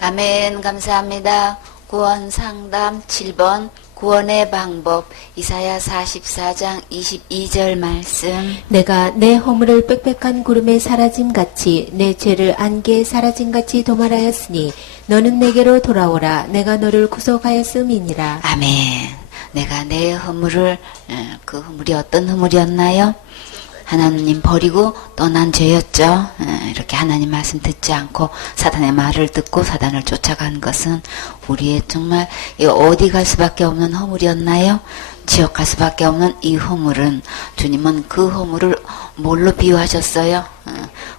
아멘. 감사합니다. 구원 상담 7번 구원의 방법 이사야 44장 22절 말씀. 내가 내 허물을 빽빽한 구름에 사라짐같이 내 죄를 안개에 사라짐같이 도말하였으니 너는 내게로 돌아오라. 내가 너를 구속하였음이니라. 아멘. 내가 내 허물을, 그 허물이 어떤 허물이었나요? 하나님 버리고 떠난 죄였죠. 이렇게 하나님 말씀 듣지 않고 사단의 말을 듣고 사단을 쫓아간 것은 우리의 정말 어디 갈 수밖에 없는 허물이었나요? 지옥 갈 수밖에 없는 이 허물은 주님은 그 허물을 뭘로 비유하셨어요?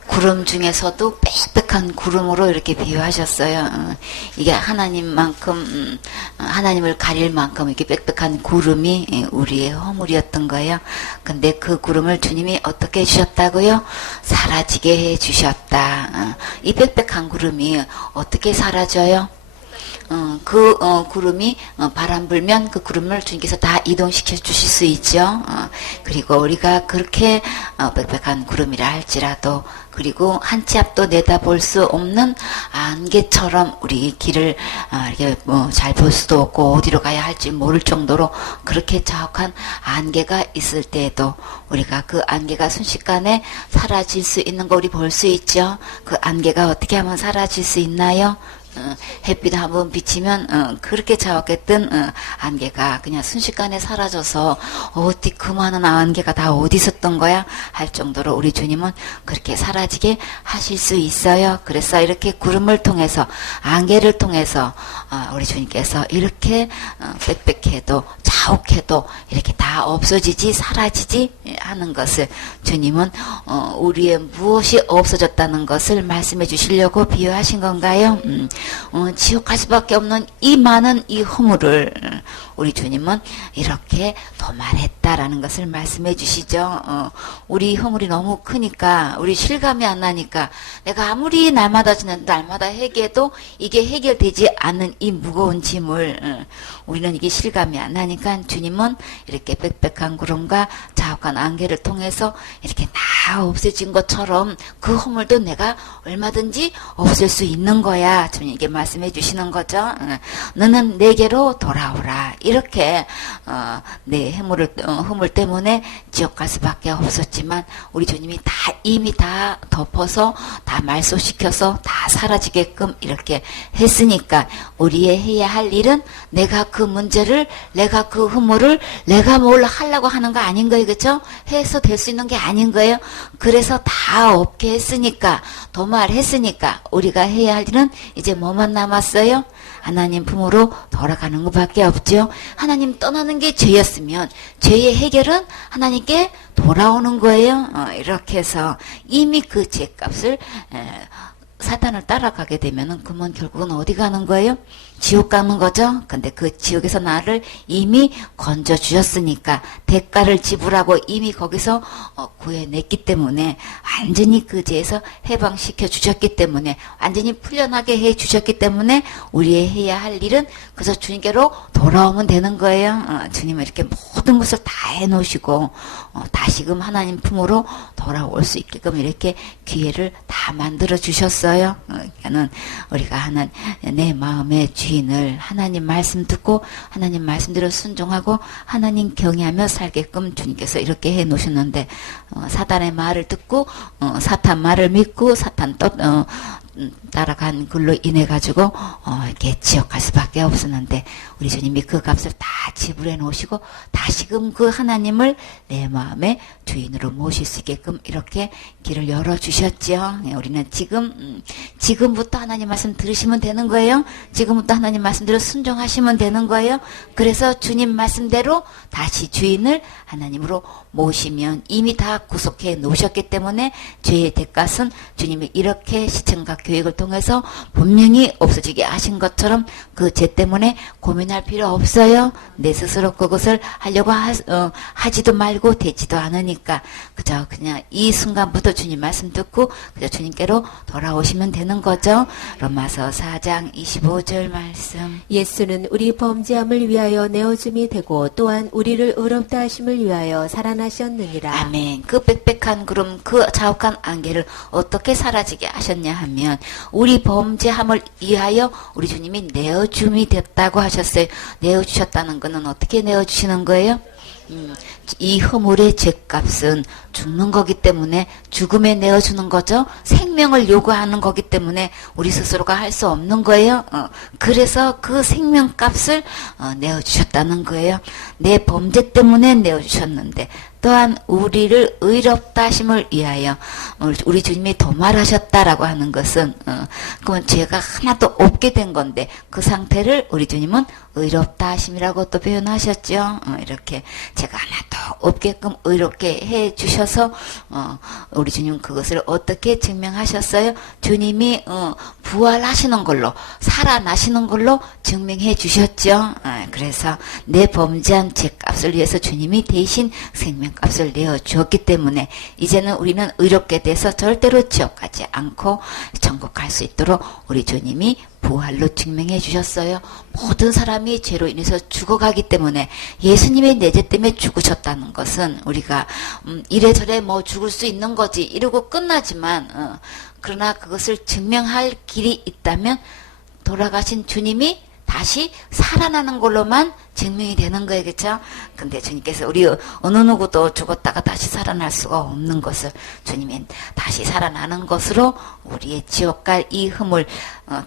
구름 중에서도 빽빽한 구름으로 이렇게 비유하셨어요. 이게 하나님만큼 하나님을 가릴 만큼 이렇게 빽빽한 구름이 우리의 허물이었던 거예요. 근데 그 구름을 주님이 어떻게 해주셨다고요? 사라지게 해주셨다. 이 빽빽한 구름이 어떻게 사라져요? 구름이 바람 불면 그 구름을 주님께서 다 이동시켜 주실 수 있죠. 그리고 우리가 그렇게 빽빽한 구름이라 할지라도 그리고 한 치 앞도 내다볼 수 없는 안개처럼 우리 길을 이렇게 잘 볼 수도 없고 어디로 가야 할지 모를 정도로 그렇게 자욱한 안개가 있을 때에도 우리가 그 안개가 순식간에 사라질 수 있는 거 우리 볼 수 있죠. 그 안개가 어떻게 하면 사라질 수 있나요? 햇빛 한번 비치면 그렇게 자욱했던 안개가 그냥 순식간에 사라져서 어디 그 많은 안개가 다 어디 있었던 거야 할 정도로 우리 주님은 그렇게 사라지게 하실 수 있어요. 그래서 이렇게 구름을 통해서 안개를 통해서 우리 주님께서 이렇게 빽빽해도 자욱해도 이렇게 다 없어지지 사라지지 하는 것을 주님은 우리의 무엇이 없어졌다는 것을 말씀해 주시려고 비유하신 건가요? 지옥 갈 수밖에 없는 이 많은 이 허물을 우리 주님은 이렇게 도말했다라는 것을 말씀해 주시죠. 우리 허물이 너무 크니까 우리 실감이 안 나니까 내가 아무리 날마다 지난 날마다 회개해도 이게 해결되지 않는 이 무거운 짐을 우리는 이게 실감이 안 나니까 주님은 이렇게 빽빽한 구름과 자욱한 안개를 통해서 이렇게 다 없어진 것처럼 그 허물도 내가 얼마든지 없앨 수 있는 거야. 주님 이게 말씀해 주시는 거죠. 너는 내게로 돌아오라. 이렇게 내 허물 때문에 지옥 갈 수밖에 없었지만 우리 주님이 다 이미 다 덮어서 다 말소시켜서 다 사라지게끔 이렇게 했으니까 우리의 해야 할 일은 내가 그 문제를 내가 그 허물을 내가 뭘 하려고 하는 거 아닌 거예요. 그렇죠? 해서 될 수 있는 게 아닌 거예요. 그래서 다 없게 했으니까 도말했으니까 우리가 해야 할 일은 이제 뭐만 남았어요? 하나님 품으로 돌아가는 것밖에 없죠. 하나님 떠나는 게 죄였으면 죄의 해결은 하나님께 돌아오는 거예요. 이렇게 해서 이미 그 죄값을 사탄을 따라가게 되면은 그러면 결국은 어디 가는 거예요? 지옥 가는 거죠. 근데 그 지옥에서 나를 이미 건져 주셨으니까 대가를 지불하고 이미 거기서 구해냈기 때문에 완전히 그 죄에서 해방시켜 주셨기 때문에 완전히 풀려나게 해 주셨기 때문에 우리의 해야 할 일은 그래서 주님께로 돌아오면 되는 거예요. 주님은 이렇게 모든 것을 다 해놓으시고 다시금 하나님 품으로 돌아올 수 있게끔 이렇게 기회를 다 만들어 주셨어요. 그러니까는 우리가 하는 내 마음의 주인을 하나님 말씀 듣고 하나님 말씀대로 순종하고 하나님 경외하며 살게끔 주님께서 이렇게 해 놓으셨는데 사탄의 말을 듣고 사탄 말을 믿고 사탄 따라간 걸로 인해 가지고 이렇게 지옥 갈 수밖에 없었는데 우리 주님이 그 값을 다 지불해 놓으시고 다시금 그 하나님을 내 마음의 주인으로 모실 수 있게끔 이렇게 길을 열어 주셨죠. 우리는 지금부터 하나님 말씀 들으시면 되는 거예요. 지금부터 하나님 말씀대로 순종하시면 되는 거예요. 그래서 주님 말씀대로 다시 주인을 하나님으로 모시면 이미 다 구속해 놓으셨기 때문에 죄의 대가는 주님이 이렇게 시청각 교육을 통해서 분명히 없어지게 하신 것처럼 그 죄 때문에 고민할 필요 없어요. 내 스스로 그것을 하려고 하지도 말고 되지도 않으니까 그저 그냥 이 순간부터 주님 말씀 듣고 그저 주님께로 돌아오시면 되는 거죠. 로마서 4장 25절 말씀. 예수는 우리 범죄함을 위하여 내어줌이 되고 또한 우리를 의롭다 하심을 위하여 살아나셨느니라. 아멘. 그 빽빽한 구름 그 자욱한 안개를 어떻게 사라지게 하셨냐 하면 뭐냐면 우리 범죄함을 위하여 우리 주님이 내어줌이 됐다고 하셨어요. 내어주셨다는 것은 어떻게 내어주시는 거예요? 이 허물의 죗값은 죽는 거기 때문에 죽음에 내어주는 거죠. 생명을 요구하는 거기 때문에 우리 스스로가 할 수 없는 거예요. 그래서 그 생명값을 내어주셨다는 거예요. 내 범죄 때문에 내어주셨는데 또한 우리를 의롭다 하심을 위하여 우리 주님이 도말하셨다라고 하는 것은 그건 죄가 하나도 없게 된 건데 그 상태를 우리 주님은 의롭다 하심이라고 또 표현하셨죠. 이렇게 죄가 하나도 없게끔 의롭게 해 주셔서 우리 주님 그것을 어떻게 증명하셨어요? 주님이 부활하시는 걸로 살아나시는 걸로 증명해 주셨죠. 그래서 내 범죄한 죄값을 위해서 주님이 대신 생명값을 내어 주었기 때문에 이제는 우리는 의롭게 돼서 절대로 지옥 가지 않고 천국 갈 수 있도록 우리 주님이 부활로 증명해 주셨어요. 모든 사람이 죄로 인해서 죽어가기 때문에 예수님의 내 죄 때문에 죽으셨다는 것은 우리가 이래저래 뭐 죽을 수 있는 거지 이러고 끝나지만 그러나 그것을 증명할 길이 있다면 돌아가신 주님이 다시 살아나는 걸로만 증명이 되는 거예요. 그렇죠? 근데 주님께서 우리 어느 누구도 죽었다가 다시 살아날 수가 없는 것을 주님이 다시 살아나는 것으로 우리의 지옥 갈 이 흠을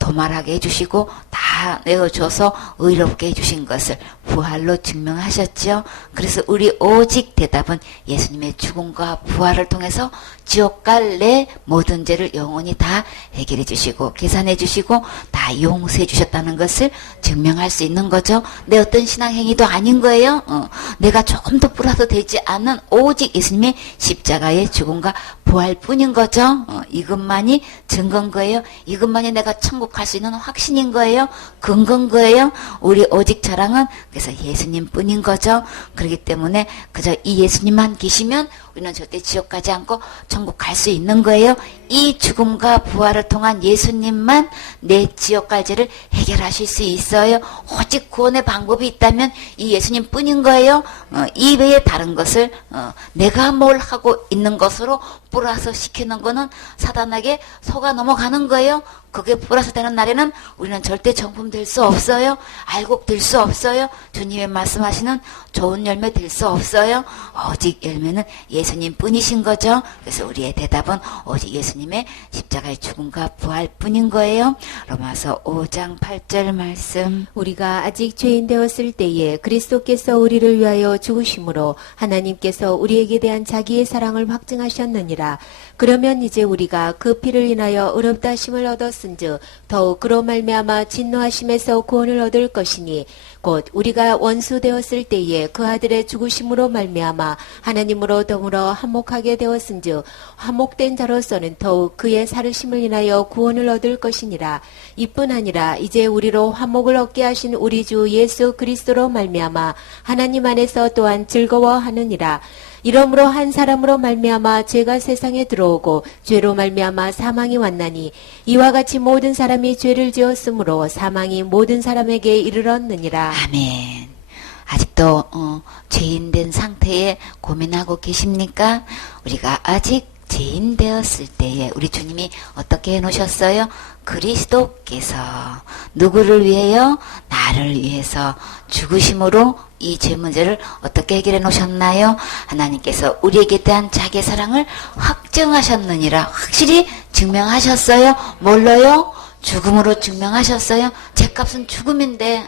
도말하게 해주시고 다 내어줘서 의롭게 해주신 것을 부활로 증명하셨죠. 그래서 우리 오직 대답은 예수님의 죽음과 부활을 통해서 지옥 갈 내 모든 죄를 영원히 다 해결해 주시고 계산해 주시고 다 용서해 주셨다는 것을 증명할 수 있는 거죠. 내 어떤 신앙행위도 아닌 거예요. 내가 조금도 뿌려도 되지 않는 오직 예수님의 십자가의 죽음과 부활뿐인 거죠. 이것만이 증거인 거예요. 이것만이 내가 천국 갈 수 있는 확신인 거예요. 근거인 거예요. 우리 오직 자랑은 그래서 예수님 뿐인 거죠. 그렇기 때문에 그저 이 예수님만 계시면 우리는 절대 지옥 가지 않고 천국 갈 수 있는 거예요. 이 죽음과 부활을 통한 예수님만 내 지옥 갈 죄를 해결하실 수 있어요. 오직 구원의 방법이 있다면 이 예수님 뿐인 거예요. 이 외에 다른 것을 내가 뭘 하고 있는 것으로 플러스 시키는 거는 사단에게 속아 넘어가는 거예요. 그게 플러스 되는 날에는 우리는 절대 정품 될 수 없어요. 알곡 될 수 없어요. 주님의 말씀하시는 좋은 열매 될 수 없어요. 오직 열매는 예수님 뿐이신 거죠. 그래서 우리의 대답은 오직 예수님의 십자가의 죽음과 부활 뿐인 거예요. 로마서 5장 8절 말씀. 우리가 아직 죄인 되었을 때에 그리스도께서 우리를 위하여 죽으심으로 하나님께서 우리에게 대한 자기의 사랑을 확증하셨느니라. 그러면 이제 우리가 그 피를 인하여 의롭다 하심을 얻었은즉 더욱 그로 말미암아 진노하심에서 구원을 얻을 것이니 곧 우리가 원수 되었을 때에 그 아들의 죽으심으로 말미암아 하나님으로 더불어 화목하게 되었은즉 화목된 자로서는 더욱 그의 살으심을 인하여 구원을 얻을 것이니라. 이뿐 아니라 이제 우리로 화목을 얻게 하신 우리 주 예수 그리스도로 말미암아 하나님 안에서 또한 즐거워하느니라. 이러므로 한 사람으로 말미암아 죄가 세상에 들어오고 죄로 말미암아 사망이 왔나니 이와 같이 모든 사람이 죄를 지었으므로 사망이 모든 사람에게 이르렀느니라. 아멘. 아직도 죄인 된 상태에 고민하고 계십니까? 우리가 아직 죄인 되었을 때에 우리 주님이 어떻게 해놓으셨어요? 그리스도께서 누구를 위해요? 나를 위해서 죽으심으로 이 죄 문제를 어떻게 해결해 놓으셨나요? 하나님께서 우리에게 대한 자기의 사랑을 확증하셨느니라. 확실히 증명하셨어요. 뭘로요? 죽음으로 증명하셨어요. 죄값은 죽음인데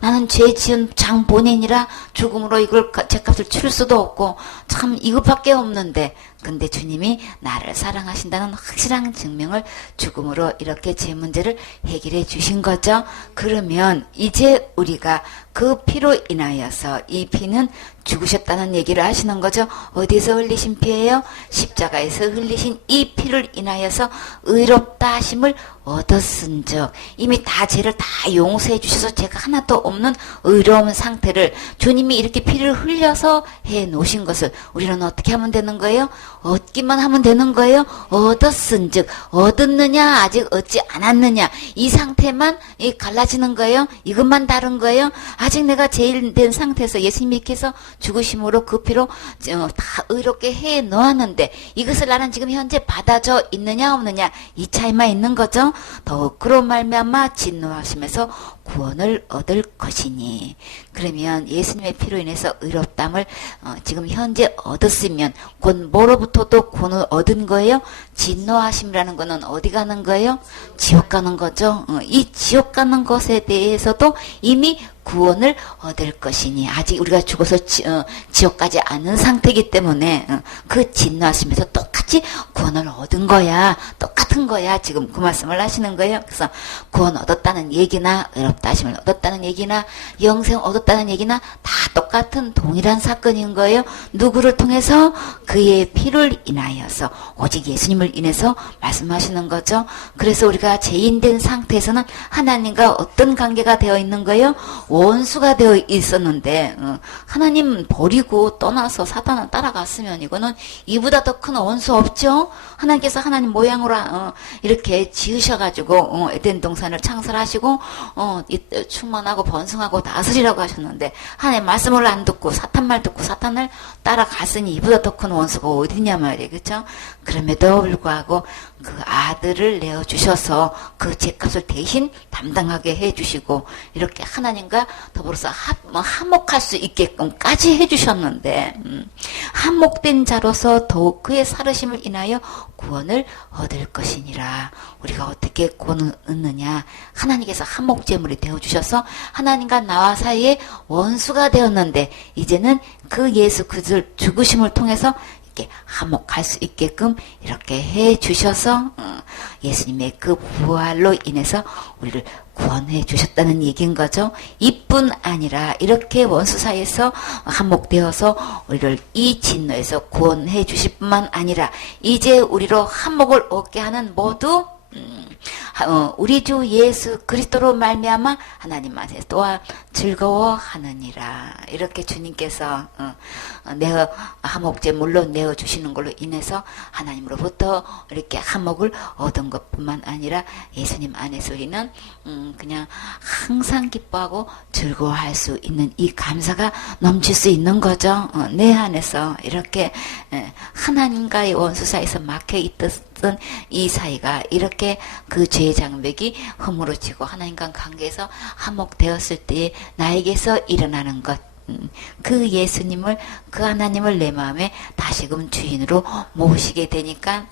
나는 죄 지은 장본인이라 죽음으로 이걸 죄값을 치를 수도 없고 참 이것밖에 없는데 근데 주님이 나를 사랑하신다는 확실한 증명을 죽음으로 이렇게 죄 문제를 해결해 주신 거죠. 그러면 이제 우리가 그 피로 인하여서 이 피는 죽으셨다는 얘기를 하시는 거죠. 어디서 흘리신 피예요? 십자가에서 흘리신 이 피를 인하여서 의롭다 하심을 얻었은즉 이미 다 죄를 다 용서해 주셔서 죄가 하나도 없는 의로운 상태를 주님이 이렇게 피를 흘려서 해 놓으신 것을 우리는 어떻게 하면 되는 거예요? 얻기만 하면 되는 거예요? 얻었은즉 얻었느냐 아직 얻지 않았느냐 이 상태만 갈라지는 거예요? 이것만 다른 거예요? 아직 내가 제일 된 상태에서 예수님께서 죽으심으로 그 피로 다 의롭게 해 놓았는데 이것을 나는 지금 현재 받아져 있느냐 없느냐 이 차이만 있는 거죠. 더욱 그로 말미암아 진노하심에서 구원을 얻을 것이니. 그러면 예수님의 피로 인해서 의롭담을 지금 현재 얻었으면 곧 뭐로부터도 구원을 얻은 거예요? 진노하심이라는 거는 어디 가는 거예요? 지옥 가는 거죠. 이 지옥 가는 것에 대해서도 이미 구원을 얻을 것이니 아직 우리가 죽어서 지옥 가지 않은 상태이기 때문에 그 진노하심에서 똑같이 구원을 얻은 거야. 똑같은 거야. 지금 그 말씀을 하시는 거예요. 그래서 구원 얻었다는 얘기나 의롭다 하심을 얻었다는 얘기나 영생 얻었다는 얘기나 다 똑같은 동일한 사건인 거예요. 누구를 통해서? 그의 피를 인하여서 오직 예수님을 인해서 말씀하시는 거죠. 그래서 우리가 죄인된 상태에서는 하나님과 어떤 관계가 되어 있는 거예요? 원수가 되어 있었는데 하나님 버리고 떠나서 사탄을 따라갔으면 이거는 이보다 더 큰 원수 없죠. 하나님께서 하나님 모양으로 이렇게 지으셔가지고 에덴 동산을 창설하시고 충만하고 번성하고 다스리라고 하셨는데 하나님 말씀을 안 듣고 사탄 말 듣고 사탄을 따라갔으니 이보다 더 큰 원수가 어디냐 말이에요. 그렇죠? 그럼에도 불구하고 그 아들을 내어주셔서 그 죄값을 대신 담당하게 해주시고 이렇게 하나님과 더불어서 한목할 수 있게끔까지 해주셨는데 한목된 자로서 더욱 그의 살으심을 인하여 구원을 얻을 것이니라. 우리가 어떻게 구원을 얻느냐? 하나님께서 한목제물이 되어주셔서 하나님과 나와 사이에 원수가 되었는데 이제는 그 예수 그리스도의 죽으심을 통해서 이렇게 화목할 수 있게끔 이렇게 해 주셔서 예수님의 그 부활로 인해서 우리를 구원해 주셨다는 얘기인 거죠. 이뿐 아니라 이렇게 원수 사이에서 한목되어서 우리를 이 진노에서 구원해 주실 뿐만 아니라 이제 우리로 한목을 얻게 하는 모두 우리 주 예수 그리스도로 말미암아 하나님 안에 또한 즐거워하느니라. 이렇게 주님께서 내어 한목제 물론 내어 주시는 걸로 인해서 하나님으로부터 이렇게 한목을 얻은 것뿐만 아니라 예수님 안에서 우리는 그냥 항상 기뻐하고 즐거워할 수 있는 이 감사가 넘칠 수 있는 거죠. 내 안에서 이렇게 하나님과의 원수 사이에서 막혀 있던 이 사이가 이렇게 그 죄의 장벽이 허물어지고 하나님과 관계에서 한목되었을 때에 나에게서 일어나는 것, 그 예수님을 그 하나님을 내 마음에 다시금 주인으로 모시게 되니까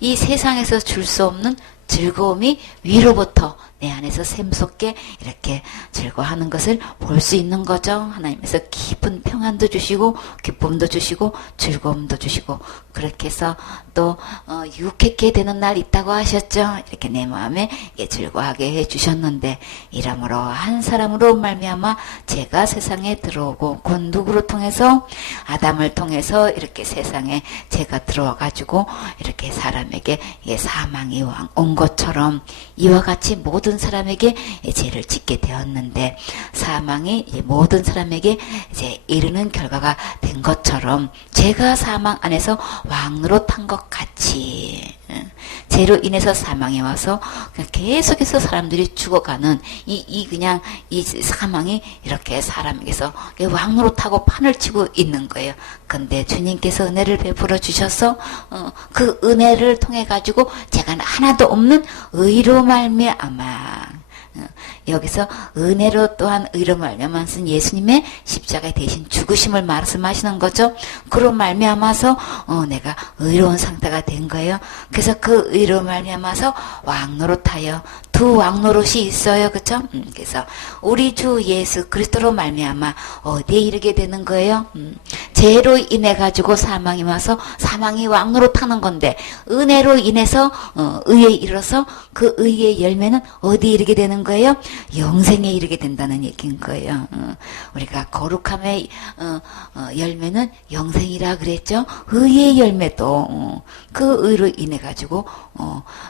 이 세상에서 줄 수 없는 즐거움이 위로부터 내 안에서 샘솟게 이렇게 즐거워하는 것을 볼 수 있는 거죠. 하나님께서 깊은 평안도 주시고 기쁨도 주시고 즐거움도 주시고 그렇게 해서 또 유쾌케 되는 날 있다고 하셨죠. 이렇게 내 마음에 즐거워하게 해주셨는데 이러므로 한 사람으로 말미암아 죄가 세상에 들어오고 곧 누구를 통해서 아담을 통해서 이렇게 세상에 죄가 들어와가지고 이렇게 사람에게 사망이 온 것처럼 이와 같이 모든 사람에게 죄를 짓게 되었는데 사망이 이제 모든 사람에게 이제 이르는 결과가 된 것처럼 죄가 사망 안에서 왕노릇 한 것 같이 죄로 인해서 사망이 와서 계속해서 사람들이 죽어가는 그냥 이 사망이 이렇게 사람에게서 왕노릇하고 판을 치고 있는 거예요. 근데 주님께서 은혜를 베풀어 주셔서 그 은혜를 통해 가지고 제가 하나도 없는 의로 말미암아 여기서 은혜로 또한 의로 말미암아 쓴 예수님의 십자가에 대신 죽으심을 말씀하시는 거죠. 그로 말미암아서 내가 의로운 상태가 된 거예요. 그래서 그 의로 말미암아서 왕노릇하여 두 왕노릇이 있어요. 그렇죠? 그래서 우리 주 예수 그리스도로 말미암아 어디에 이르게 되는 거예요? 죄로 인해 가지고 사망이 와서 사망이 왕노릇하는 건데 은혜로 인해서 의에 이르러서 그 의의 열매는 어디에 이르게 되는 거예요? 영생에 이르게 된다는 얘기인 거예요. 우리가 거룩함의 열매는 영생이라 그랬죠. 의의 열매도 그 의로 인해 가지고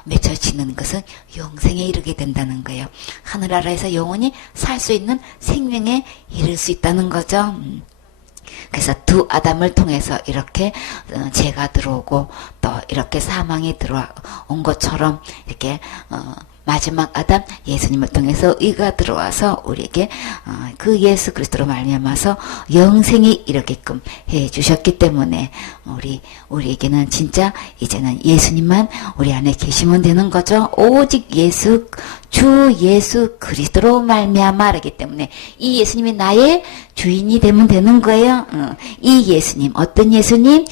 맺혀지는 것은 영생에 이르게 된다는 거예요. 하늘나라에서 영원히 살 수 있는 생명에 이를 수 있다는 거죠. 그래서 두 아담을 통해서 이렇게 죄가 들어오고 또 이렇게 사망이 들어온 것처럼 이렇게 마지막 아담 예수님을 통해서 의가 들어와서 우리에게 그 예수 그리스도로 말미암아서 영생이 이르게끔 해 주셨기 때문에 우리에게는 진짜 이제는 예수님만 우리 안에 계시면 되는 거죠. 오직 주 예수 그리스도로 말미암아라기 때문에 이 예수님이 나의 주인이 되면 되는 거예요. 이 예수님, 어떤 예수님?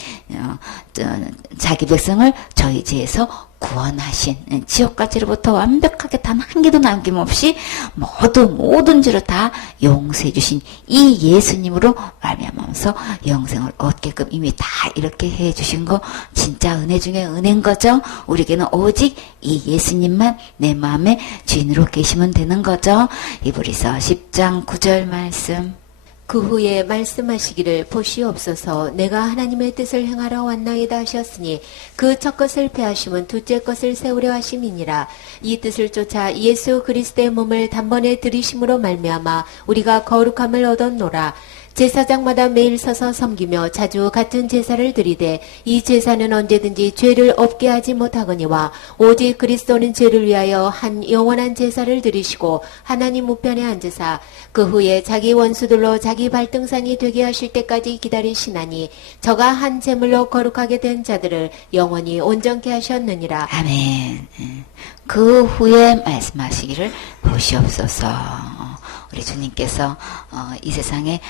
자기 백성을 저희 죄에서 구원하신, 지옥까지로부터 완벽하게 단 한 개도 남김없이 모든 죄를 다 용서해 주신 이 예수님으로 말미암아서 영생을 얻게끔 이미 다 이렇게 해 주신 거 진짜 은혜 중에 은혜인 거죠. 우리에게는 오직 이 예수님만 내 마음의 주인으로 계시면 되는 거죠. 이브리서 10장 9절 말씀. 그 후에 말씀하시기를 보시옵소서 내가 하나님의 뜻을 행하러 왔나이다 하셨으니 그 첫 것을 패하심은 둘째 것을 세우려 하심이니라. 이 뜻을 쫓아 예수 그리스도의 몸을 단번에 들이심으로 말미암아 우리가 거룩함을 얻었노라. 제사장마다 매일 서서 섬기며 자주 같은 제사를 드리되 이 제사는 언제든지 죄를 없게 하지 못하거니와 오직 그리스도는 죄를 위하여 한 영원한 제사를 드리시고 하나님 우편에 앉으사 그 후에 자기 원수들로 자기 발등상이 되게 하실 때까지 기다리시나니 저가 한 제물로 거룩하게 된 자들을 영원히 온전케 하셨느니라. 아멘. 그 후에 말씀하시기를 보시옵소서. 우리 주님께서 이 세상에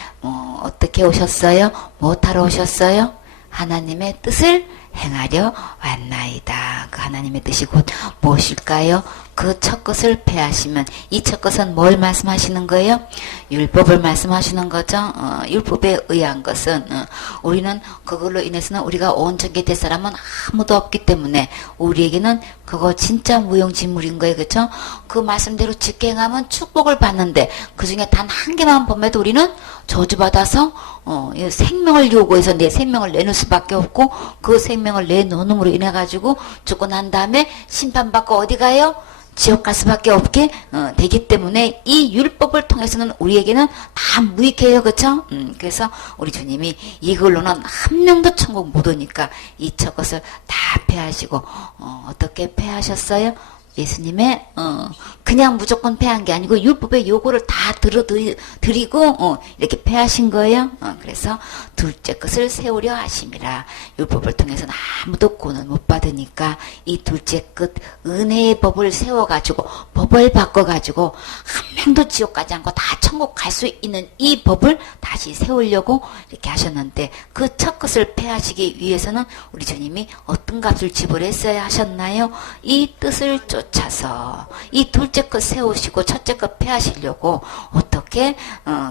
어떻게 오셨어요? 무엇하러 오셨어요? 하나님의 뜻을 행하려 왔나이다. 그 하나님의 뜻이 곧 무엇일까요? 그 첫 것을 패하시면 이 첫 것은 뭘 말씀하시는 거예요? 율법을 말씀하시는 거죠. 율법에 의한 것은 우리는 그걸로 인해서는 우리가 온전히 될 사람은 아무도 없기 때문에 우리에게는 그거 진짜 무용지물인 거예요. 그렇죠? 그 말씀대로 직행하면 축복을 받는데 그 중에 단 한 개만 범해도 우리는 저주받아서 생명을 요구해서 내 생명을 내놓을 수밖에 없고 그 생명을 내놓음으로 인해 가지고 죽고 난 다음에 심판받고 어디 가요? 지옥 갈 수밖에 없게 되기 때문에 이 율법을 통해서는 우리에게는 다 무익해요. 그렇죠? 그래서 우리 주님이 이걸로는 한 명도 천국 못 오니까 이 첫 것을 다 패하시고 어떻게 패하셨어요? 예수님의 그냥 무조건 패한 게 아니고 율법의 요구를 다 드리고 이렇게 패하신 거예요. 그래서 둘째 것을 세우려 하심이라. 율법을 통해서는 아무도 구원을 못 받으니까 이 둘째 것 은혜의 법을 세워가지고 법을 바꿔가지고 한 명도 지옥 가지 않고 다 천국 갈 수 있는 이 법을 다시 세우려고 이렇게 하셨는데 그 첫 것을 패하시기 위해서는 우리 주님이 어떤 값을 지불했어야 하셨나요? 이 뜻을 쫓아서 이 둘째 것 세우시고 첫째 것 패하시려고 어떻게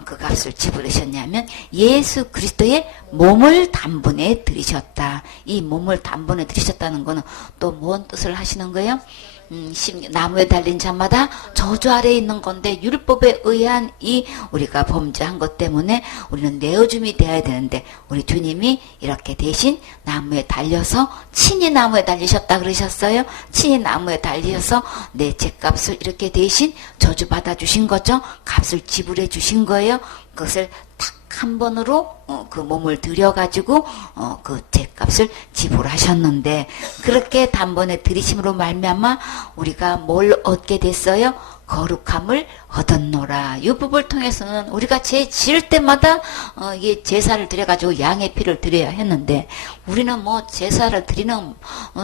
그 값을 지불하셨냐면 예수 그리스도의 몸을 단번에 들이셨다. 이 몸을 단번에 들이셨다는 거는 또 뭔 뜻을 하시는 거예요? 나무에 달린 자마다 저주 아래에 있는 건데 율법에 의한 이 우리가 범죄한 것 때문에 우리는 내어줌이 되어야 되는데 우리 주님이 이렇게 대신 나무에 달려서 친히 나무에 달리셨다 그러셨어요. 친히 나무에 달리셔서 내 죄값을 이렇게 대신 저주 받아 주신 거죠. 값을 지불해 주신 거예요. 그것을 딱 한 번으로 그 몸을 들여가지고 그 죄값을 지불하셨는데 그렇게 단번에 들이심으로 말미암아 우리가 뭘 얻게 됐어요? 거룩함을 얻었노라. 율법을 통해서는 우리가 죄 지을 때마다 이게 제사를 드려가지고 양의 피를 드려야 했는데 우리는 뭐 제사를 드리는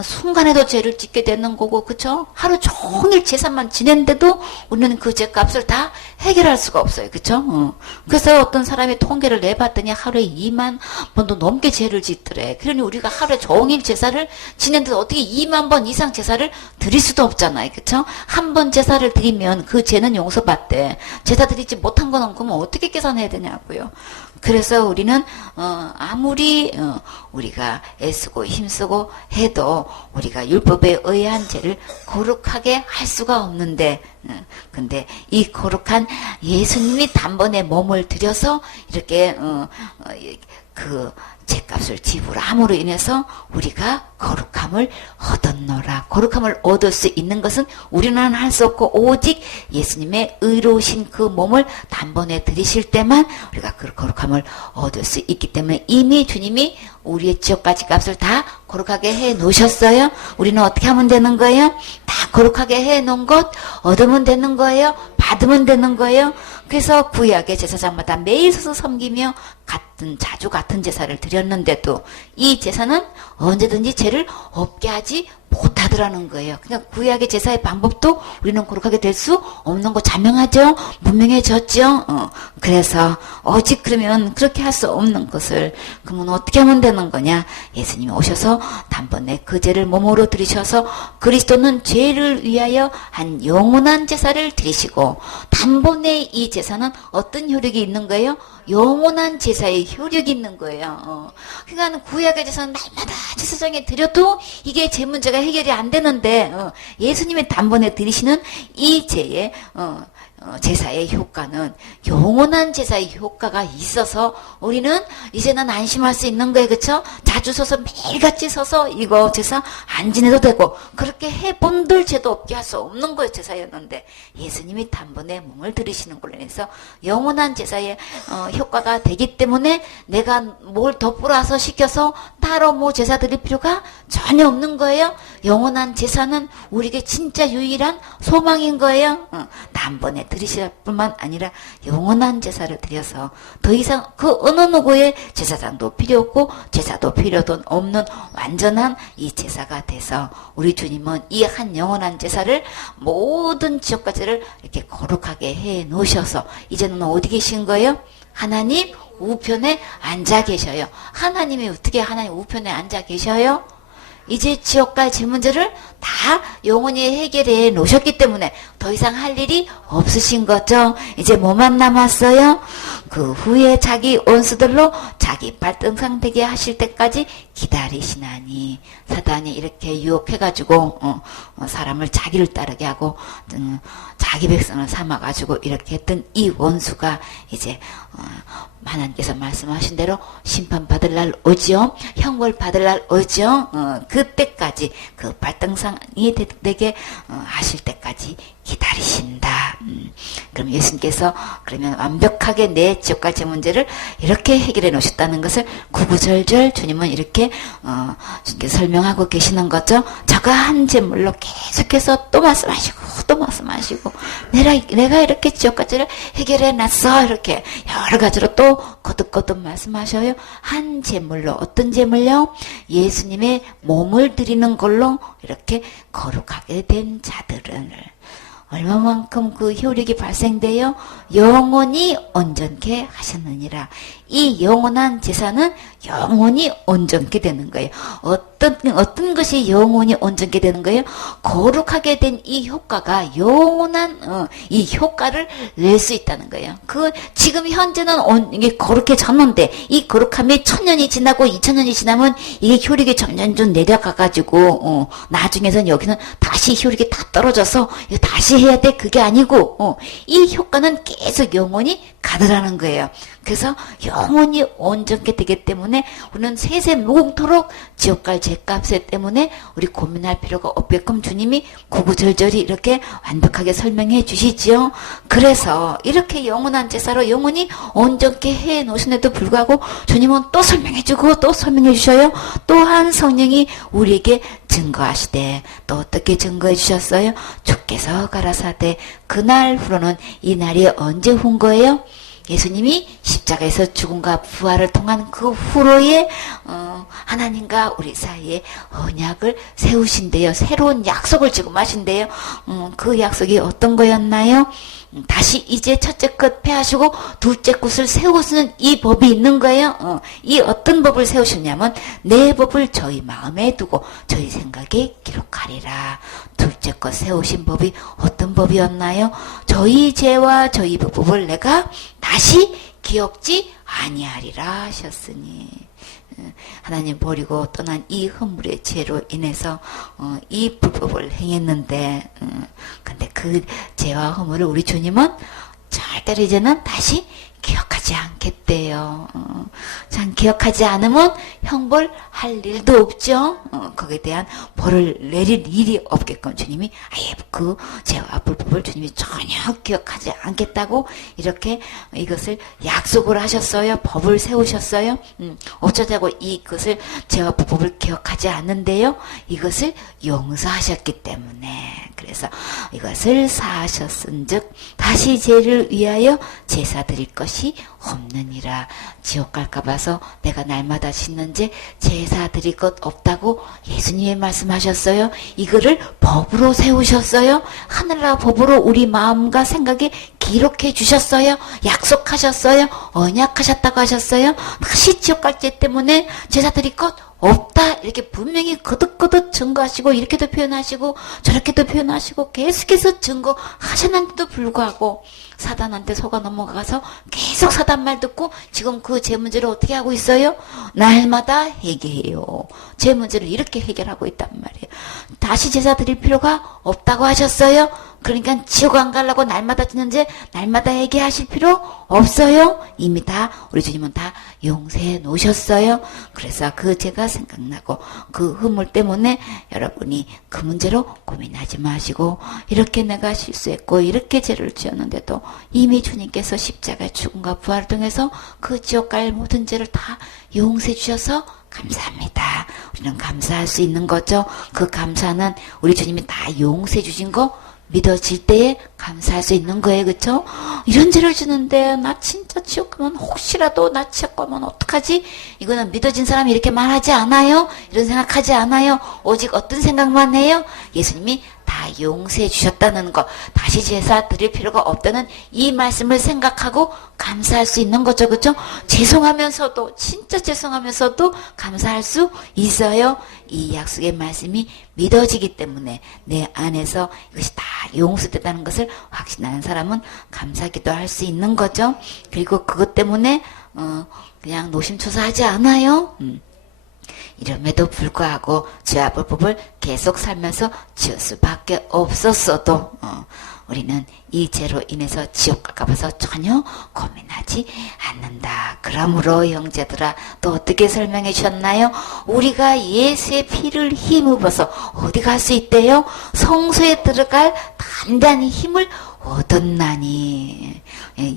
순간에도 죄를 짓게 되는 거고 그쵸? 하루 종일 제사만 지낸데도 우리는 그 죄값을 다 해결할 수가 없어요. 그쵸? 그래서 어떤 사람이 통계를 내봤더니 하루에 2만 번도 넘게 죄를 짓더래. 그러니 우리가 하루에 종일 제사를 지낸데도 어떻게 2만 번 이상 제사를 드릴 수도 없잖아요. 그쵸? 한 번 제사를 드리면 그 죄는 용서받대. 제사 드리지 못한 거는 그러면 어떻게 계산해야 되냐고요. 그래서 우리는 아무리 우리가 애쓰고 힘쓰고 해도 우리가 율법에 의한 죄를 거룩하게 할 수가 없는데 근데 이 거룩한 예수님이 단번에 몸을 들여서 이렇게 그 죄값을 지불함으로 인해서 우리가 거룩함을 얻었노라. 거룩함을 얻을 수 있는 것은 우리는 할 수 없고 오직 예수님의 의로우신 그 몸을 단번에 들이실 때만 우리가 그 거룩함을 얻을 수 있기 때문에 이미 주님이 우리의 지옥까지 값을 다 거룩하게 해 놓으셨어요. 우리는 어떻게 하면 되는 거예요? 다 거룩하게 해 놓은 것 얻으면 되는 거예요. 받으면 되는 거예요. 그래서 구약의 제사장마다 매일 서서 섬기며 자주 같은 제사를 드렸는데도 이 제사는 언제든지 죄를 없게 하지 못하더라는 거예요. 그냥 구약의 제사의 방법도 우리는 거룩하게 될 수 없는 거 자명하죠? 분명해졌죠? 그래서 오직 그러면 그렇게 할 수 없는 것을 그러면 어떻게 하면 되는 거냐? 예수님이 오셔서 단번에 그 죄를 몸으로 들이셔서 그리스도는 죄를 위하여 한 영원한 제사를 드리시고 단번에 이 제사는 어떤 효력이 있는 거예요? 영원한 제사의 효력이 있는 거예요. 그러니까 구약의 제사는 날마다 제사장에 드려도 이게 제 문제가 해결이 안 되는데 예수님이 단번에 드리시는 이 제의 제사의 효과는 영원한 제사의 효과가 있어서 우리는 이제는 안심할 수 있는 거예요. 그렇죠? 자주 서서 매일같이 서서 이거 제사 안 지내도 되고 그렇게 해본들 죄도 없게 할 수 없는 거예요. 제사였는데 예수님이 단번에 몸을 들이시는 걸로 인해서 영원한 제사의 효과가 되기 때문에 내가 뭘 더 뿌려서 시켜서 따로 뭐 제사 드릴 필요가 전혀 없는 거예요. 영원한 제사는 우리에게 진짜 유일한 소망인 거예요. 단번에 드리실 뿐만 아니라 영원한 제사를 드려서 더 이상 그 어느 누구의 제사장도 필요 없고 제사도 필요도 없는 완전한 이 제사가 돼서 우리 주님은 이 한 영원한 제사를 모든 지옥까지를 이렇게 거룩하게 해 놓으셔서 이제는 어디 계신 거예요? 하나님 우편에 앉아 계셔요. 하나님이 어떻게 하나님 우편에 앉아 계셔요? 이제 지옥과 제 문제를 다 영원히 해결해 놓으셨기 때문에 더 이상 할 일이 없으신 거죠. 이제 뭐만 남았어요? 그 후에 자기 원수들로 자기 발등상 되게 하실 때까지 기다리시나니 사단이 이렇게 유혹해가지고 사람을 자기를 따르게 하고 자기 백성을 삼아가지고 이렇게 했던 이 원수가 이제 하나님께서 말씀하신 대로 심판받을 날 오죠. 형벌 받을 날 오죠. 그때까지 그 발등상이 되게 하실 때까지 기다리신다. 그럼 예수님께서 그러면 완벽하게 내 지옥과 제 문제를 이렇게 해결해 놓으셨다는 것을 구구절절 주님은 이렇게 설명하고 계시는 거죠. 저가 한 제물로 계속해서 또 말씀하시고 또 말씀하시고 내가 이렇게 지옥과 죄를 해결해 놨어. 이렇게 여러 가지로 또 거듭거듭 말씀하셔요. 한 제물로 어떤 제물요? 예수님의 몸을 드리는 걸로 이렇게 거룩하게 된 자들을 얼마만큼 그 효력이 발생돼요? 영원히 온전케 하셨느니라. 이 영원한 제사는 영원히 온전케 되는 거예요. 어떤 것이 영원히 온전케 되는 거예요? 거룩하게 된 이 효과가 영원한 이 효과를 낼 수 있다는 거예요. 지금 현재는 이게 거룩해졌는데 이 거룩함이 1000년이 지나고 2000년이 지나면 이게 효력이 점점 좀 내려가가지고 나중에선 여기는 다시 효력이 다 떨어져서 이거 다시 해야 돼. 그게 아니고 이 효과는 계속 영원히 가더라는 거예요. 그래서 영원히 온전케 되기 때문에 우리는 세세 무궁토록 지옥 갈 죄값에 때문에 우리 고민할 필요가 없게끔 주님이 구구절절히 이렇게 완벽하게 설명해 주시지요. 그래서 이렇게 영원한 제사로 영원히 온전케 해 놓으신데도 불구하고 주님은 또 설명해 주고 또 설명해 주셔요. 또한 성령이 우리에게 증거하시되 또 어떻게 증거해 주셨어요? 주께서 가라사대 그날 후로는 이 날이 언제 온 거예요? 예수님이 십자가에서 죽음과 부활을 통한 그 후로의 하나님과 우리 사이에 언약을 세우신대요. 새로운 약속을 지금 하신대요. 그 약속이 어떤 거였나요? 다시 이제 첫째 것 폐하시고 둘째 것을 세우시는 이 법이 있는 거예요. 이 어떤 법을 세우셨냐면 내 법을 저희 마음에 두고 저희 생각에 기록하리라. 둘째 것 세우신 법이 어떤 법이었나요? 저희 죄와 저희 법을 내가 다시 기억지 아니하리라 하셨으니 하나님 버리고 떠난 이 허물의 죄로 인해서 이 불법을 행했는데 근데 그 죄와 허물을 우리 주님은 절대 때를 이제는 다시 기억하지 않겠대요. 참 기억하지 않으면 형벌할 일도 없죠. 거기에 대한 벌을 내릴 일이 없게끔 주님이 아예 그 죄와 불법을 주님이 전혀 기억하지 않겠다고 이렇게 이것을 약속을 하셨어요. 법을 세우셨어요. 어쩌자고 이것을 죄와 불법을 기억하지 않는데요. 이것을 용서하셨기 때문에 그래서 이것을 사하셨은즉 다시 죄를 위하여 제사 드릴 것이 없느니라. 지옥 갈까 봐서 내가 날마다 씻는 죄 제사 드릴 것 없다고 예수님이 말씀하셨어요. 이거를 법으로 세우셨어요. 하늘나라 법으로 우리 마음과 생각에 기록해 주셨어요. 약속하셨어요. 언약하셨다고 하셨어요. 다시 지옥 갈 죄 때문에 제사 드릴 것 없다 이렇게 분명히 거듭거듭 증거하시고 이렇게도 표현하시고 저렇게도 표현하시고 계속해서 증거하셨는데도 불구하고 사단한테 속아 넘어가서 계속 사단 말 듣고 지금 그 제 문제를 어떻게 하고 있어요? 날마다 회개해요. 제 문제를 이렇게 해결하고 있단 말이에요. 다시 제사 드릴 필요가 없다고 하셨어요. 그러니까 지옥 안 가려고 날마다 듣는지 날마다 회개하실 필요 없어요. 이미 다 우리 주님은 다 용서해 놓으셨어요. 그래서 그 죄가 생각나고 그 허물 때문에 여러분이 그 문제로 고민하지 마시고 이렇게 내가 실수했고 이렇게 죄를 지었는데도 이미 주님께서 십자가의 죽음과 부활을 통해서 그 지옥 갈 모든 죄를 다 용서해 주셔서 감사합니다. 우리는 감사할 수 있는 거죠. 그 감사는 우리 주님이 다 용서해 주신 거 믿어질 때에 감사할 수 있는 거예요. 그쵸? 이런 죄를 주는데 나 진짜 지옥 가면 혹시라도 나 지옥 가면 어떡하지? 이거는 믿어진 사람이 이렇게 말하지 않아요. 이런 생각하지 않아요. 오직 어떤 생각만 해요? 예수님이 다 용서해 주셨다는 거, 다시 제사 드릴 필요가 없다는 이 말씀을 생각하고 감사할 수 있는 거죠. 그죠? 죄송하면서도 진짜 죄송하면서도 감사할 수 있어요. 이 약속의 말씀이 믿어지기 때문에 내 안에서 이것이 다 용서됐다는 것을 확신하는 사람은 감사기도 할 수 있는 거죠. 그리고 그것 때문에 그냥 노심초사하지 않아요. 이름에도 불구하고 죄와 불법을 계속 살면서 지을 수밖에 없었어도 우리는 이 죄로 인해서 지옥 갈까 봐서 전혀 고민하지 않는다. 그러므로 형제들아 또 어떻게 설명해 주셨나요? 우리가 예수의 피를 힘입어서 어디 갈 수 있대요? 성소에 들어갈 단단히 힘을 얻었나니.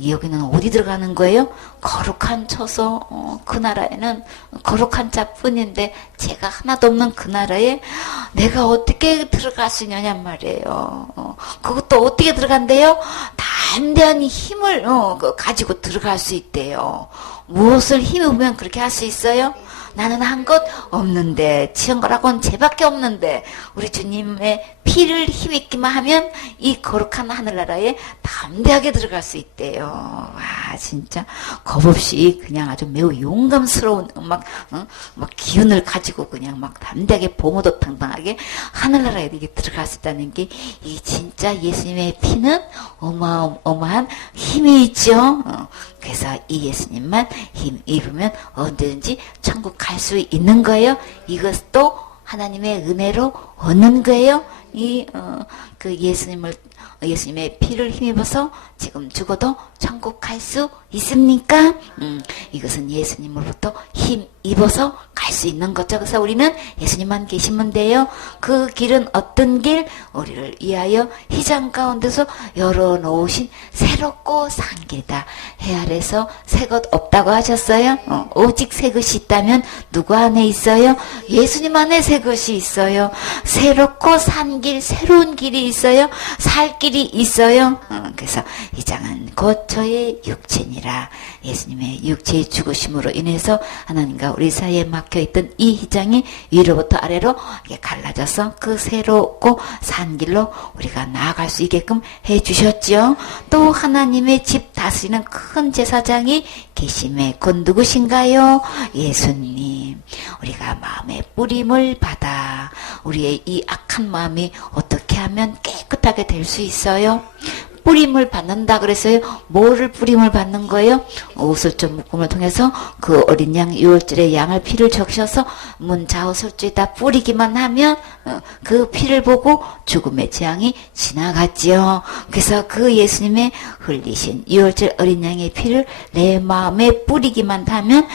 여기는 어디 들어가는 거예요? 거룩한 처소. 그 나라에는 거룩한 자뿐인데 죄가 하나도 없는 그 나라에 내가 어떻게 들어갈 수 있냐냔 말이에요. 그것도 어떻게 들어간대요? 단단히 힘을 가지고 들어갈 수 있대요. 무엇을 힘입으면 그렇게 할 수 있어요? 나는 한 것 없는데 치은 거라고는 죄밖에 없는데 우리 주님의 피를 힘입기만 하면 이 거룩한 하늘나라에 담대하게 들어갈 수 있대요. 와 진짜 겁없이 그냥 아주 매우 용감스러운 막 기운을 가지고 그냥 막 담대하게 보모도탕탕하게 하늘나라에 이렇게 들어갈 수 있다는 게 이 진짜 예수님의 피는 어마어마한 힘이 있죠. 그래서 이 예수님만 힘 입으면 언제든지 천국 갈 수 있는 거예요. 이것도 하나님의 은혜로 얻는 거예요. 그 예수님의 피를 힘입어서 지금 죽어도 천국 갈 수 있습니까? 이것은 예수님으로부터 힘 입어서 갈 수 있는 거죠. 그래서 우리는 예수님만 계시면 돼요. 그 길은 어떤 길? 우리를 위하여 희장 가운데서 열어놓으신 새롭고 산 길이다. 해 아래서 새 것 없다고 하셨어요. 오직 새 것이 있다면 누구 안에 있어요? 예수님 안에 새 것이 있어요. 새롭고 산 길, 새로운 길이 있어요. 살 길이 있어요. 그래서 이 장은 곧 저의 육체니라. 예수님의 육체의 죽으심으로 인해서 하나님과 우리 사이에 막혀있던 이 희장이 위로부터 아래로 갈라져서 그 새롭고 산 길로 우리가 나아갈 수 있게끔 해주셨죠. 또 하나님의 집 다스리는 큰 제사장이 계심에 곧 누구신가요? 예수님. 우리가 마음의 뿌림을 받아 우리의 이 악한 마음이 어떻게 하면 깨끗하게 될 수 있어요? 뿌림을 받는다 그랬어요. 뭐를 뿌림을 받는 거예요? 우슬점 묶음을 통해서 그 어린 양 유월절에 양을 피를 적셔서 문 좌우설주에다 뿌리기만 하면 그 피를 보고 죽음의 재앙이 지나갔지요. 그래서 그 예수님의 흘리신 유월절 어린 양의 피를 내 마음에 뿌리기만 하면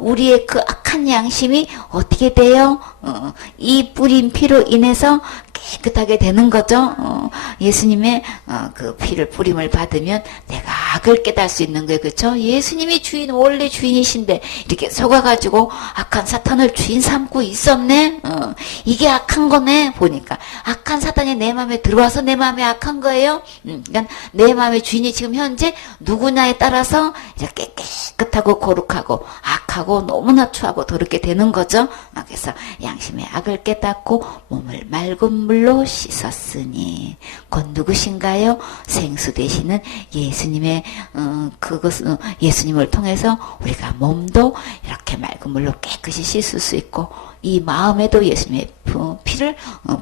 우리의 그 악한 양심이 어떻게 돼요? 이 뿌린 피로 인해서 깨끗하게 되는 거죠. 예수님의 그 피를 뿌림을 받으면 내가 악을 깨달을 수 있는 거예요. 그렇죠? 예수님이 주인, 원래 주인이신데 이렇게 속아가지고 악한 사탄을 주인 삼고 있었네. 이게 악한 거네. 보니까 악한 사탄이 내 마음에 들어와서 내 마음에 악한 거예요. 그러니까 내 마음의 주인이 지금 현재 누구냐에 따라서 이제 깨끗하고 거룩하고 악하고 너무나 추하고 더럽게 되는 거죠. 그래서 양심의 악을 깨닫고 몸을 맑은 물로 씻었으니 곧 누구신가요? 생수 되시는 예수님의 그것은 예수님을 통해서 우리가 몸도 이렇게 맑은 물로 깨끗이 씻을 수 있고 이 마음에도 예수님의 피를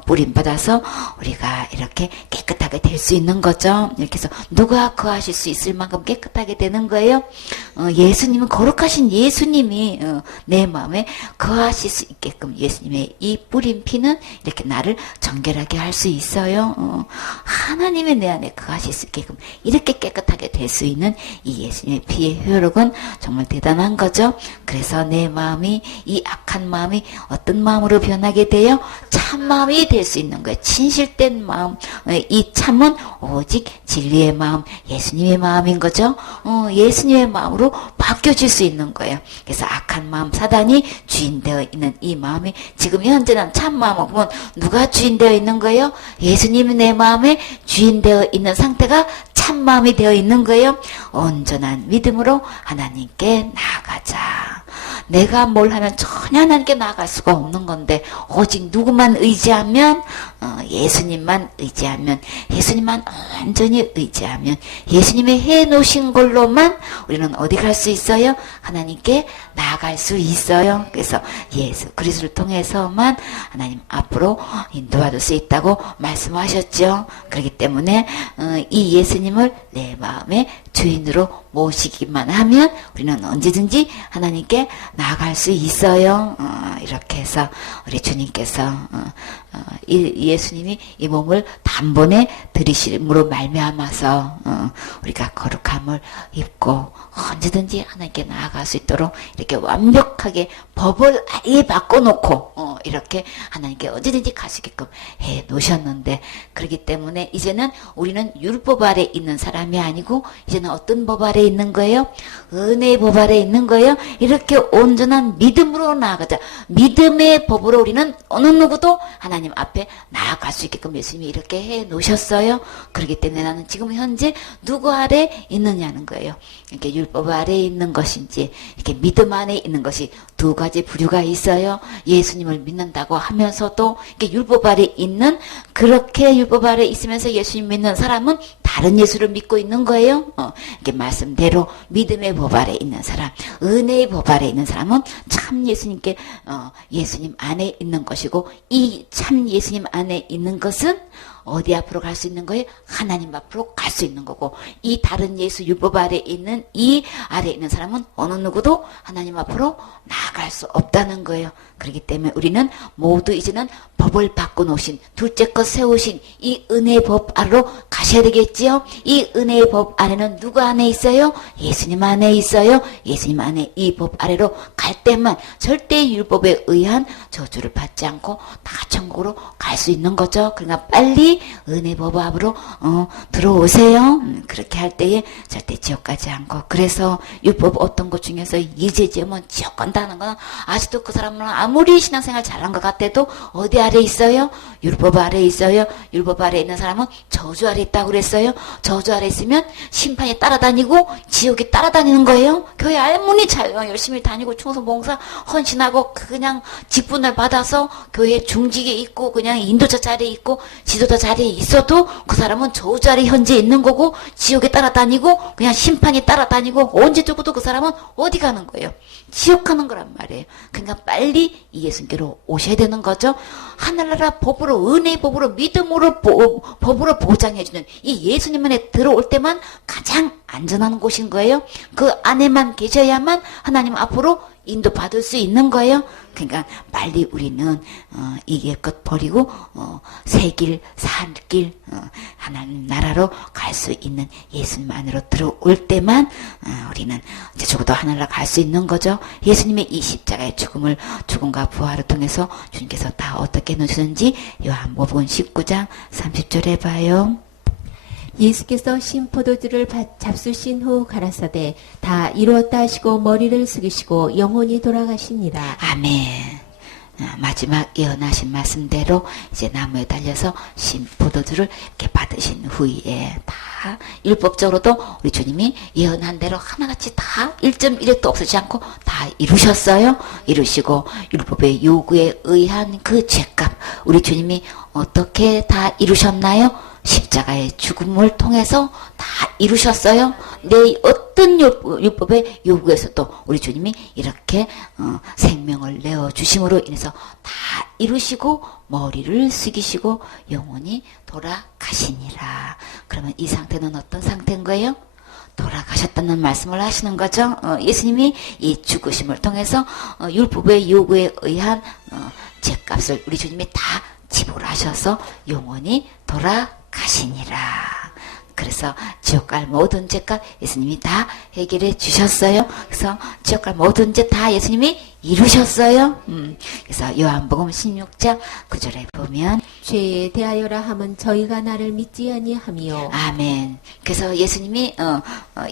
뿌림받아서 우리가 이렇게 깨끗하게 될 수 있는 거죠. 이렇게 해서 누가 거하실 수 있을 만큼 깨끗하게 되는 거예요. 예수님은 거룩하신 예수님이 내 마음에 거하실 수 있게끔 예수님의 이 뿌린 피는 이렇게 나를 정결하게 할 수 있어요. 하나님의 내 안에 거하실 수 있게끔 이렇게 깨끗하게 될 수 있는 이 예수님의 피의 효력은 정말 대단한 거죠. 그래서 내 마음이 이 악한 마음이 어떤 마음으로 변하게 돼요? 참 마음이 될 수 있는 거예요. 진실된 마음. 이 참은 오직 진리의 마음, 예수님의 마음인 거죠. 예수님의 마음으로 바뀌어질 수 있는 거예요. 그래서 악한 마음, 사단이 주인되어 있는 이 마음이 지금 현재는 참 마음을 보면 누가 주인되어 있는 거예요? 예수님이 내 마음에 주인되어 있는 상태가 참 마음이 되어 있는 거예요. 온전한 믿음으로 하나님께 나아가자. 내가 뭘 하면 전혀 하나님께 나아갈 수가 없는 건데 오직 누구만 의지하면 예수님만 의지하면 예수님만 온전히 의지하면 예수님의 해놓으신 걸로만 우리는 어디 갈 수 있어요? 하나님께 나아갈 수 있어요. 그래서 예수 그리스도를 통해서만 하나님 앞으로 인도받을 수 있다고 말씀하셨죠. 그렇기 때문에 이 예수님을 내 마음의 주인으로 모시기만 하면 우리는 언제든지 하나님께 나아갈 수 있어요. 이렇게 해서 우리 주님께서 예수님이 이 몸을 단번에 들이심으로 말미암아서 우리가 거룩함을 입고 언제든지 하나님께 나아갈 수 있도록 이렇게 완벽하게 법을 아예 바꿔놓고 이렇게 하나님께 언제든지 갈 수 있게끔 해 놓으셨는데 그렇기 때문에 이제는 우리는 율법 아래 있는 사람이 아니고 이제는 어떤 법 아래 있는 거예요? 은혜의 법 아래 있는 거예요. 이렇게 온전한 믿음으로 나아가자. 믿음의 법으로 우리는 어느 누구도 하나님 앞에 나아갈 수 있게끔 예수님이 이렇게 해 놓으셨어요. 그렇기 때문에 나는 지금 현재 누구 아래 있느냐는 거예요. 이렇게 율법 아래 있는 것인지 이렇게 믿음 안에 있는 것이 두 가지 부류가 있어요. 예수님을 믿는다고 하면서도 이렇게 율법 아래 있는 그렇게 율법 아래 있으면서 예수님 믿는 사람은 다른 예수를 믿고 있는 거예요. 이렇게 말씀대로 믿음의 법 아래 있는 사람, 은혜의 법 아래 있는 사람은 참 예수님께 예수님 안에 있는 것이고 이 참 예수님 안에 있는 것은 어디 앞으로 갈 수 있는 거예요? 하나님 앞으로 갈 수 있는 거고 이 다른 예수 율법 아래 있는 이 아래 있는 사람은 어느 누구도 하나님 앞으로 나아갈 수 없다는 거예요. 그렇기 때문에 우리는 모두 이제는 법을 바꿔놓으신 둘째 것 세우신 이 은혜의 법 아래로 가셔야 되겠지요. 이 은혜의 법 아래는 누구 안에 있어요? 예수님 안에 있어요. 예수님 안에 이 법 아래로 갈 때만 절대 율법에 의한 저주를 받지 않고 다 천국으로 갈 수 있는 거죠. 그러니까 빨리 은혜 법 앞으로 들어오세요. 그렇게 할 때에 절대 지옥 가지 않고 그래서 율법 어떤 것 중에서 이제 지으면 지옥 간다는 건 아직도 그 사람은 아무리 신앙생활 잘한 것 같아도 어디 아래 있어요? 율법 아래 있어요. 율법 아래 있는 사람은 저주 아래 있다고 그랬어요. 저주 아래 있으면 심판이 따라다니고 지옥이 따라다니는 거예요. 교회 아무리 잘 열심히 다니고 충성 봉사 헌신하고 그냥 직분을 받아서 교회 중직에 있고 그냥 인도자 자리에 있고 지도자 자리에 있어도 그 사람은 저 자리에 현재 있는 거고 지옥에 따라다니고 그냥 심판이 따라다니고 언제 죽어도 그 사람은 어디 가는 거예요? 지옥 가는 거란 말이에요. 그러니까 빨리 이 예수님께로 오셔야 되는 거죠. 하늘나라 법으로 은혜의 법으로 믿음으로 법으로 보장해주는 이 예수님 안에 들어올 때만 가장 안전한 곳인 거예요. 그 안에만 계셔야만 하나님 앞으로 인도받을 수 있는 거예요. 그러니까 빨리 우리는 이게 것 버리고 새 길, 살 길, 하나님 나라로 갈 수 있는 예수님 안으로 들어올 때만 우리는 이제 죽어도 하늘나라 갈 수 있는 거죠. 예수님의 이 십자가의 죽음과 부활을 통해서 주님께서 다 어떻게 넣으셨는지 요한복음 19장 30절에 봐요. 예수께서 신 포도주를 잡수신 후 가라사대 다 이루었다 하시고 머리를 숙이시고 영혼이 돌아가시니라. 아멘. 마지막 예언하신 말씀대로 이제 나무에 달려서 신 포도주를 이렇게 받으신 후에 다 율법적으로도 우리 주님이 예언한 대로 하나같이 다 1.1획도 없으지 않고 다 이루셨어요. 이루시고 율법의 요구에 의한 그 죄값 우리 주님이 어떻게 다 이루셨나요? 십자가의 죽음을 통해서 다 이루셨어요. 내 어떤 율법의 요구에서도 우리 주님이 이렇게 생명을 내어주심으로 인해서 다 이루시고 머리를 숙이시고 영원히 돌아가시니라. 그러면 이 상태는 어떤 상태인 거예요? 돌아가셨다는 말씀을 하시는 거죠. 예수님이 이 죽으심을 통해서 율법의 요구에 의한 죄값을 우리 주님이 다 지불하셔서 영원히 돌아가시니라. 그래서 지옥 갈 모든 죄값 예수님이 다 해결해 주셨어요. 그래서 지옥 갈 모든 죄 다 예수님이 이루셨어요. 그래서 요한복음 16장 9절에 보면 죄에 대하여라 함은 저희가 나를 믿지 아니하며. 아멘. 그래서 예수님이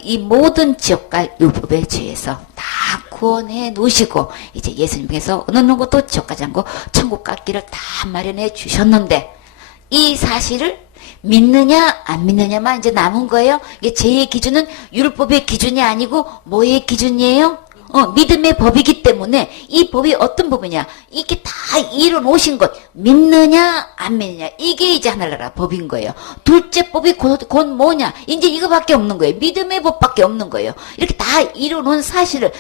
이 모든 지옥 갈 율법의 죄에서 다 구원해 놓으시고 이제 예수님께서 어느 누구도 지옥 가지 않고 천국 갈 길을 다 마련해 주셨는데 이 사실을 믿느냐 안 믿느냐만 이제 남은 거예요. 이게 죄의 기준은 율법의 기준이 아니고 뭐의 기준이에요? 믿음의 법이기 때문에 이 법이 어떤 법이냐? 이게 다 이뤄놓으신 것 믿느냐 안 믿느냐 이게 이제 하늘나라 법인 거예요. 둘째 법이 곧 뭐냐? 이제 이거밖에 없는 거예요. 믿음의 법밖에 없는 거예요. 이렇게 다 이뤄놓은 사실을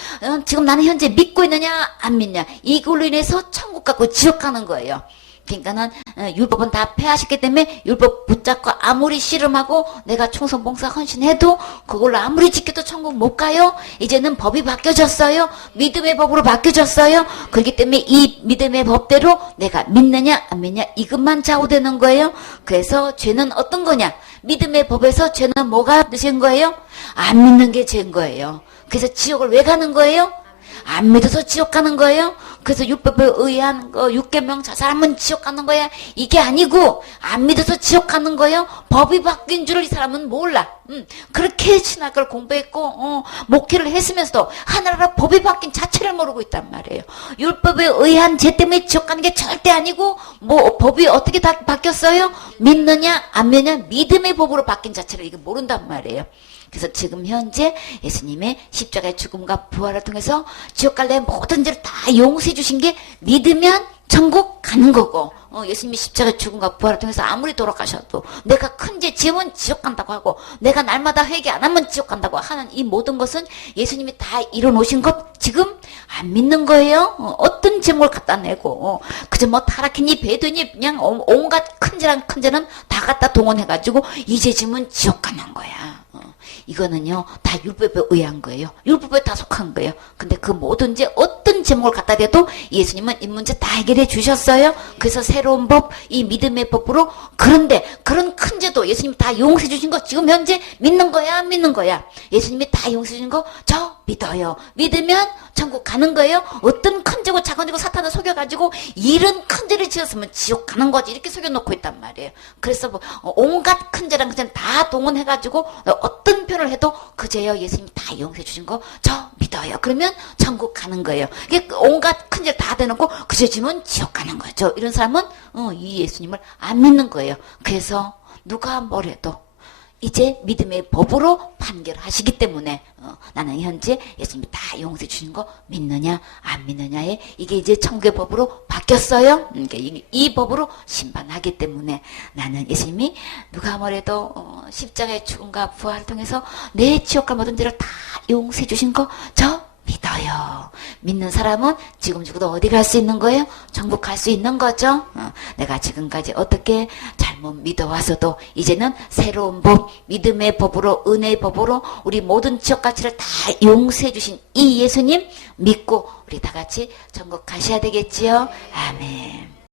지금 나는 현재 믿고 있느냐 안 믿느냐 이걸로 인해서 천국 가고 지옥 가는 거예요. 그러니까는 율법은 다 폐하셨기 때문에 율법 붙잡고 아무리 씨름하고 내가 충성 봉사 헌신해도 그걸로 아무리 지켜도 천국 못 가요. 이제는 법이 바뀌어졌어요. 믿음의 법으로 바뀌어졌어요. 그렇기 때문에 이 믿음의 법대로 내가 믿느냐 안 믿느냐 이것만 좌우되는 거예요. 그래서 죄는 어떤 거냐? 믿음의 법에서 죄는 뭐가 되신 거예요? 안 믿는 게 죄인 거예요. 그래서 지옥을 왜 가는 거예요? 안 믿어서 지옥 가는 거예요? 그래서 율법에 의한 육계명 저 사람은 지옥 가는 거야? 이게 아니고 안 믿어서 지옥 가는 거예요? 법이 바뀐 줄을 이 사람은 몰라. 그렇게 신학을 공부했고 목회를 했으면서도 하나나라 법이 바뀐 자체를 모르고 있단 말이에요. 율법에 의한 죄 때문에 지옥 가는 게 절대 아니고 뭐 법이 어떻게 다 바뀌었어요? 믿느냐 안 믿느냐 믿음의 법으로 바뀐 자체를 이게 모른단 말이에요. 그래서 지금 현재 예수님의 십자가의 죽음과 부활을 통해서 지옥 갈래 모든 죄를 다 용서해 주신 게 믿으면 천국 가는 거고 예수님이 십자가의 죽음과 부활을 통해서 아무리 돌아가셔도 내가 큰 죄 지으면 지옥 간다고 하고 내가 날마다 회개 안 하면 지옥 간다고 하는 이 모든 것은 예수님이 다 이뤄놓으신 것 지금 안 믿는 거예요. 어떤 제목을 갖다 내고 그저 뭐 타락했니 배드니 그냥 온갖 큰 죄랑 큰 죄는 다 갖다 동원해가지고 이제 지면 지옥 가는 거야. 이거는요 다 율법에 의한 거예요. 율법에 다 속한 거예요. 근데 그 모든 죄 어떤 제목을 갖다 대도 예수님은 이 문제 다 해결해 주셨어요. 그래서 새로운 법 이 믿음의 법으로 그런데 그런 큰 죄도 예수님이 다 용서해 주신 거 지금 현재 믿는 거야 안 믿는 거야? 예수님이 다 용서해 주신 거 저 믿어요. 믿으면 천국 가는 거예요. 어떤 큰 죄고 작은 죄고 사탄을 속여가지고 이런 큰 죄를 지었으면 지옥 가는 거지 이렇게 속여놓고 있단 말이에요. 그래서 뭐 온갖 큰 죄랑 큰 죄는 다 동원해가지고 어떤 표현을 해도 그 죄요 예수님이 다 용서해 주신 거 저 믿어요. 그러면 천국 가는 거예요. 이게 온갖 큰 죄 다 대놓고 그 죄 지면 지옥 가는 거죠. 이런 사람은 이 예수님을 안 믿는 거예요. 그래서 누가 뭐래도 이제 믿음의 법으로 판결하시기 때문에 나는 현재 예수님이 다 용서해 주신 거 믿느냐 안 믿느냐에 이게 이제 천국의 법으로 바뀌었어요. 그러니까 이 법으로 심판하기 때문에 나는 예수님이 누가 뭐래도 십자가의 죽음과 부활을 통해서 내 지옥과 모든 죄를 다 용서해 주신 거 저 믿어요. 믿는 사람은 지금 죽어도 어디 갈 수 있는 거예요? 천국 갈 수 있는 거죠. 내가 지금까지 어떻게 잘못 믿어와서도 이제는 새로운 법, 믿음의 법으로 은혜의 법으로 우리 모든 지옥 가치를 다 용서해 주신 이 예수님 믿고 우리 다 같이 천국 가셔야 되겠지요. 아멘.